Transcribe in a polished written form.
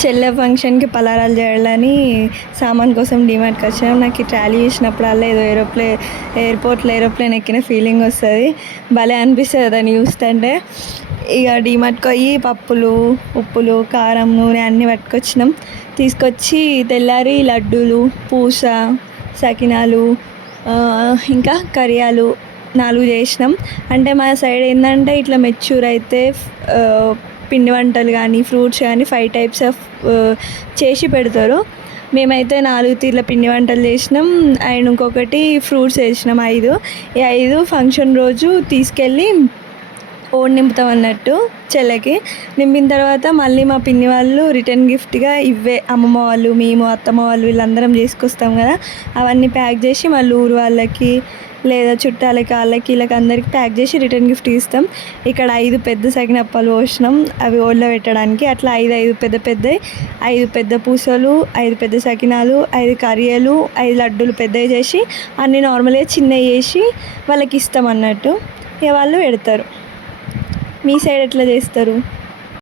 చెల్లె ఫంక్షన్కి పలారాలు చేయాలని సామాన్ కోసం డిమార్ట్కి వచ్చినాం. నాకు ఈ ట్రాలీ చూసినప్పుడల్లా ఏదో ఎయిర్పోర్ట్లో ఏరోప్లేన్ ఎక్కిన ఫీలింగ్ వస్తుంది. భలే అనిపిస్తుంది దాన్ని చూస్తుంటే. ఇక డిమార్ట్కి పోయి పప్పులు, ఉప్పులు, కారం, నూనె అన్నీ పట్టుకొచ్చినాం. తీసుకొచ్చి తెల్లారి లడ్డూలు, పూస, సకినాలు, ఇంకా కరియాలు 4 చేసినాం. అంటే మా సైడ్ ఏంటంటే ఇట్లా మెచ్యూర్ అయితే పిండి వంటలు కానీ ఫ్రూట్స్ కానీ 5 టైప్స్ ఆఫ్ చేసి పెడతారు. మేమైతే 4 తీర్ల పిండి వంటలు చేసినాం. అండ్ ఇంకొకటి ఫ్రూట్స్ వేసినాం 5. ఈ 5 ఫంక్షన్ రోజు తీసుకెళ్ళి ఓన్ నింపుతాం అన్నట్టు. చెల్లెకి నింపిన తర్వాత మళ్ళీ మా పిన్ని వాళ్ళు రిటర్న్ గిఫ్ట్గా ఇవే అమ్మమ్మ వాళ్ళు, మేము, అత్తమ్మ వాళ్ళు వీళ్ళందరం చేసుకొస్తాం కదా, అవన్నీ ప్యాక్ చేసి మళ్ళీ ఊరు వాళ్ళకి లేదా చుట్టాలకి వాళ్ళకి వీళ్ళకి అందరికి ప్యాక్ చేసి రిటర్న్ గిఫ్ట్ ఇస్తాం. ఇక్కడ 5 పెద్ద సకినప్పాలు పోసినాం అవి ఓళ్ళో పెట్టడానికి. అట్లా 5 పెద్ద 5 పెద్ద పూసలు, 5 పెద్ద సకినాలు, 5 కరియలు, 5 లడ్డూలు పెద్దవి చేసి అన్నీ నార్మల్గా చిన్నవి చేసి వాళ్ళకి ఇస్తాం అన్నట్టు. ఇక వాళ్ళు పెడతారు. మీ సైడ్ ఎట్లా చేస్తారు?